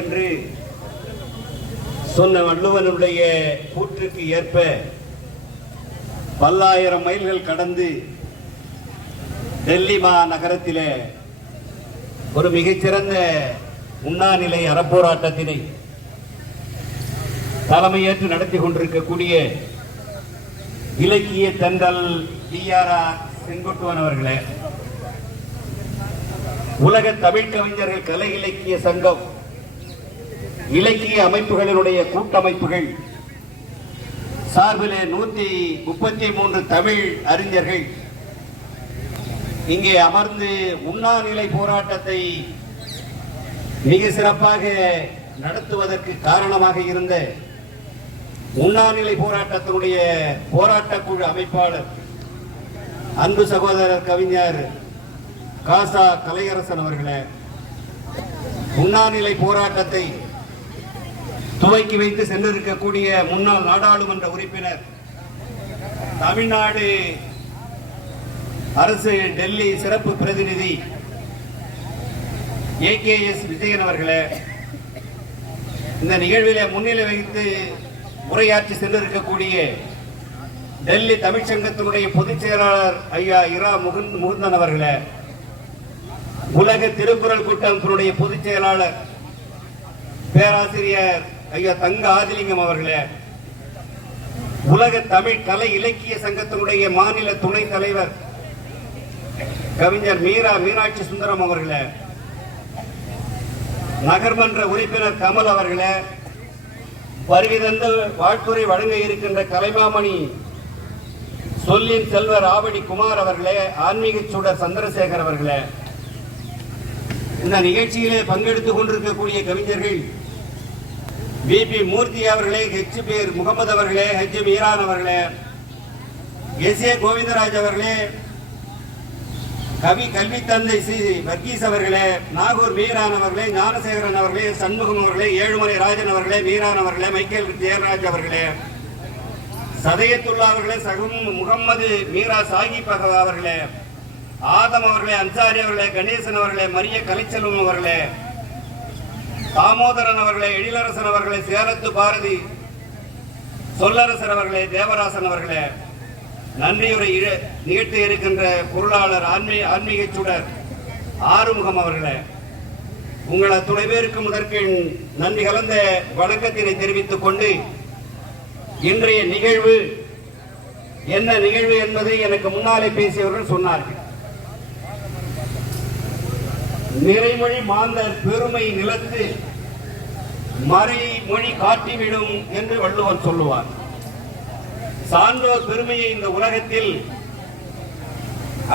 என்று சொன்ன வள்ளுவனுடைய கூற்றுக்கு ஏற்ப பல்லாயிரம் மைல்கள் கடந்து டெல்லி மாநகரத்திலே ஒரு மிகச்சிறந்த உண்ணாநிலை அறப்போராட்டத்தினை தலைமையேற்று நடத்தி கொண்டிருக்கக்கூடிய இலக்கிய தென்றல் டி.ஆர். செங்குட்டுவன் அவர்களே, உலக தமிழ் கவிஞர்கள் கலை இலக்கிய சங்கம் இலக்கிய அமைப்புகளினுடைய கூட்டமைப்புகள் சார்பிலே 133 தமிழ் அறிஞர்கள் இங்கே அமர்ந்து உண்ணாநிலை போராட்டத்தை மிக சிறப்பாக நடத்துவதற்கு காரணமாக இருந்த உண்ணாநிலை போராட்டத்தினுடைய போராட்டக்குழு அமைப்பாளர் அன்பு சகோதரர் கவிஞர் காசா கலையரசன் அவர்களே, உண்ணாநிலை போராட்டத்தை துவக்கி வைத்து சென்றிருக்கக்கூடிய முன்னாள் நாடாளுமன்ற உறுப்பினர், தமிழ்நாடு அரசு டெல்லி சிறப்பு பிரதிநிதி ஏ.கே.எஸ். விஜயன் அவர்களே, இந்த நிகழ்விலே முன்னிலை வைத்து உரையாற்றி சென்றிருக்கக்கூடிய டெல்லி தமிழ்ச்சங்கத்தினுடைய பொதுச் செயலாளர் ஐயா இரா முகுந்தன் அவர்களே, உலக திருக்குறள் கூட்டமைப்பினுடைய பொதுச் செயலாளர் பேராசிரியர் ஐயா தங்க ஆதிலிங்கம் அவர்களே, உலக தமிழ் கலை இலக்கிய சங்கத்தினுடைய மாநில துணைத் தலைவர் கவிஞர் மீனாட்சி சுந்தரம் அவர்களே, நகர்மன்ற உறுப்பினர் கமல் அவர்களே, வருகை தந்து வாழ்த்துறை வழங்க இருக்கின்ற கலைமாமணி சொல்லின் செல்வர் ஆவடி குமார் அவர்களே, ஆன்மீக சூடர் சந்திரசேகர் அவர்களே, இந்த நிகழ்ச்சியிலே பங்கெடுத்துக் கொண்டிருக்கக்கூடிய கவிஞர்கள் பி.பி. மூர்த்தி அவர்களே, H.பேர் முகமது அவர்களே, H. மீரான் அவர்களே, S.A. கோவிந்தராஜ் அவர்களே, கல்வி தந்தை சி வர்கீஸ் அவர்களே, நாகூர் மீரான் அவர்களே, ஞானசேகரன் அவர்களே, சண்முகம் அவர்களே, ஏழுமலை ராஜன் அவர்களே, மீரான் அவர்களே, மைக்கேல் ஜெயராஜ் அவர்களே, சதயத்துல்லா அவர்களே, சகும் முகம்மது மீரா சாகிப் அவர்களே, ஆதம் அவர்களே, அன்சாரி அவர்களே, கணேசன் அவர்களே, மரிய கலைச்செல்வம் அவர்களே, தாமோதரன் அவர்களே, எழிலரசன் அவர்களே, சேரத்து பாரதி சொல்லரசன் அவர்களே, தேவராசன் அவர்களே, நன்றியுரை நிகழ்த்தி இருக்கின்ற பொருளாளர் ஆன்மீக சுடர் ஆறுமுகம் அவர்களே, உங்கள் அத்துணை பேருக்கு முதற்கு நன்றி கலந்த வணக்கத்தினை தெரிவித்துக் கொண்டு, இன்றைய நிகழ்வு என்ன நிகழ்வு என்பதை எனக்கு முன்னாலே பேசியவர்கள் சொன்னார்கள். நிறைமொழி மாந்தர் பெருமை நிலத்து மறைமொழி காட்டிவிடும் என்று வள்ளுவன் சொல்லுவார். சான்றோர் பெருமையை இந்த உலகத்தில்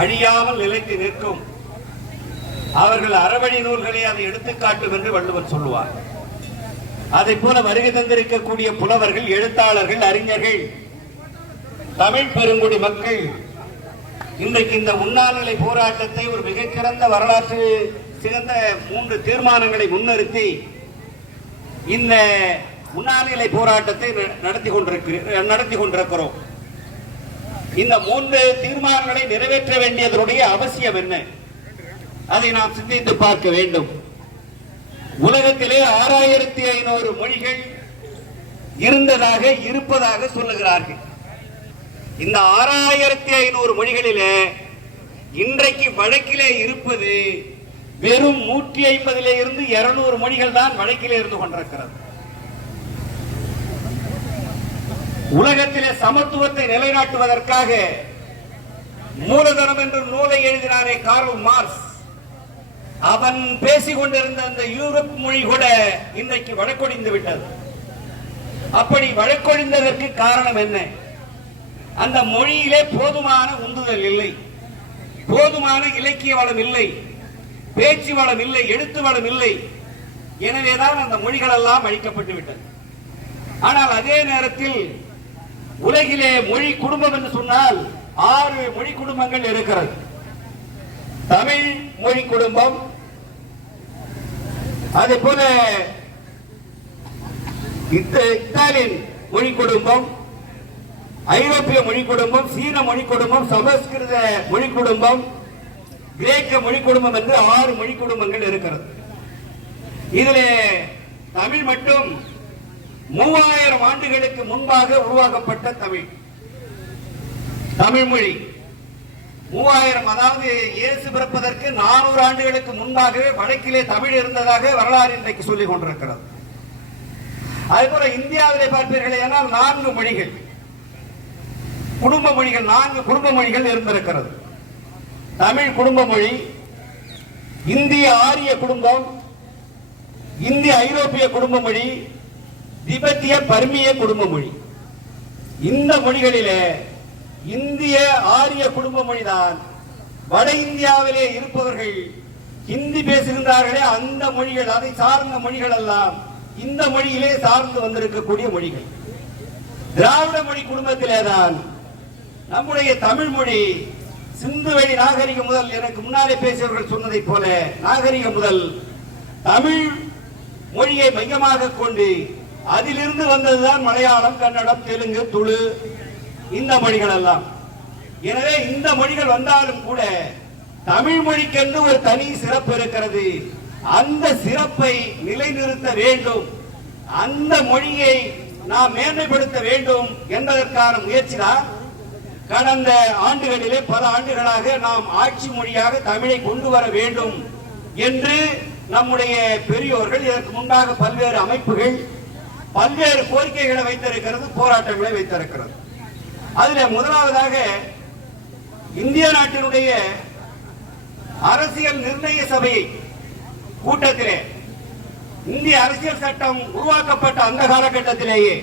அழியாமல் நிலைத்து நிற்கும், அவர்கள் அறவழி நூல்களை அதை எடுத்துக்காட்டும் என்று வள்ளுவன் சொல்லுவார். அதை போல வருகை தந்திருக்கக்கூடிய புலவர்கள், எழுத்தாளர்கள், அறிஞர்கள், தமிழ் பெருங்குடி மக்கள் இன்றைக்கு இந்த உண்ணாநிலை போராட்டத்தை ஒரு மிகச்சிறந்த வரலாற்று சிறந்த 3 தீர்மானங்களை முன்னிறுத்தி இந்த உண்ணாநிலை போராட்டத்தை நடத்தி கொண்டிருக்கிறோம். இந்த 3 தீர்மானங்களை நிறைவேற்ற வேண்டியதனுடைய அவசியம் என்ன, அதை நாம் சிந்தித்து பார்க்க வேண்டும். உலகத்திலே 6500 மொழிகள் இருப்பதாக சொல்லுகிறார்கள். இந்த 6500 மொழிகளிலே இன்றைக்கு வழக்கிலே இருப்பது வெறும் 150 இருந்து 200 மொழிகள் தான் வழக்கிலே இருந்து கொண்டிருக்கிறது. உலகத்திலே சமத்துவத்தை நிலைநாட்டுவதற்காக மூலதனம் என்ற நூலை எழுதினாரே கார்ல் மார்க்ஸ், அவன் பேசிக் கொண்டிருந்த அந்த யூரோப் மொழி கூட இன்றைக்கு வழக்கொழிந்து விட்டது. அப்படி வழக்கொழிந்ததற்கு காரணம் என்ன? அந்த மொழியிலே போதுமான உந்துதல் இல்லை, போதுமான இலக்கிய வளம் இல்லை, பேச்சு வளம் இல்லை, எழுத்து வளம் இல்லை. எனவேதான் அந்த மொழிகள் எல்லாம் அழிக்கப்பட்டு விட்டது. ஆனால் அதே நேரத்தில் உலகிலே மொழி குடும்பம் என்று சொன்னால் 6 மொழி குடும்பங்கள் இருக்கிறது. தமிழ் மொழி குடும்பம், அதே போல இத்தாலியன் மொழி குடும்பம், ஐரோப்பிய மொழி குடும்பம், சீன மொழி குடும்பம், சமஸ்கிருத மொழி குடும்பம், கிரேக்க மொழி குடும்பம் என்று 6 மொழி குடும்பங்கள் இருக்கிறது. இதிலே தமிழ் மட்டும் 3000 ஆண்டுகளுக்கு முன்பாக உருவாக்கப்பட்ட தமிழ் மொழி 3000, அதாவது இயேசு பிறப்பதற்கு 400 ஆண்டுகளுக்கு முன்பாகவே வடக்கிலே தமிழ் இருந்ததாக வரலாறு இன்றைக்கு சொல்லிக் கொண்டிருக்கிறது. அதேபோல இந்தியாவிலே பார்ப்பீர்களே ஆனால் 4 மொழிகள், குடும்ப மொழிகள், 4 குடும்ப மொழிகள் இருந்திருக்கிறது. தமிழ் குடும்ப மொழி, இந்திய ஆரிய குடும்பம், இந்திய ஐரோப்பிய குடும்ப மொழி, திபெத்திய பர்மிய குடும்ப மொழி. இந்த மொழிகளிலே இந்திய ஆரிய குடும்ப மொழிதான் வட இந்தியாவிலே இருப்பவர்கள் ஹிந்தி பேசுகின்றார்களே அந்த மொழிகள், அதை சார்ந்த மொழிகள் எல்லாம் இந்த மொழியிலே சார்ந்து வந்திருக்கக்கூடிய மொழிகள். திராவிட மொழி குடும்பத்திலேதான் நம்முடைய தமிழ் மொழி சிந்துவெளி நாகரிகம் முதல், எனக்கு முன்னாலே பேசியவர்கள் சொன்னதை போல, நாகரிகம் முதல் தமிழ் மொழியை மையமாக கொண்டு அதிலிருந்து வந்ததுதான் மலையாளம், கன்னடம், தெலுங்கு, துளு, இந்த மொழிகள் எல்லாம். எனவே இந்த மொழிகள் வந்தாலும் கூட தமிழ் மொழிக்கென்று ஒரு தனி சிறப்பு இருக்கிறது. அந்த சிறப்பை நிலைநிறுத்த வேண்டும், அந்த மொழியை நாம் மேன்மைப்படுத்த வேண்டும் என்பதற்கான முயற்சி தான் கடந்த ஆண்டுகளிலே, பல ஆண்டுகளாக நாம் ஆட்சி மொழியாக தமிழை கொண்டு வர வேண்டும் என்று நம்முடைய பெரியோர்கள், இதற்கு முன்பாக பல்வேறு அமைப்புகள் பல்வேறு கோரிக்கைகளை வைத்திருக்கிறது, போராட்டங்களை வைத்திருக்கிறது. அதில் முதலாவதாக இந்திய நாட்டினுடைய அரசியல் நிர்ணய சபை கூட்டத்திலே, இந்திய அரசியல் சட்டம் உருவாக்கப்பட்ட அந்த காலகட்டத்திலேயே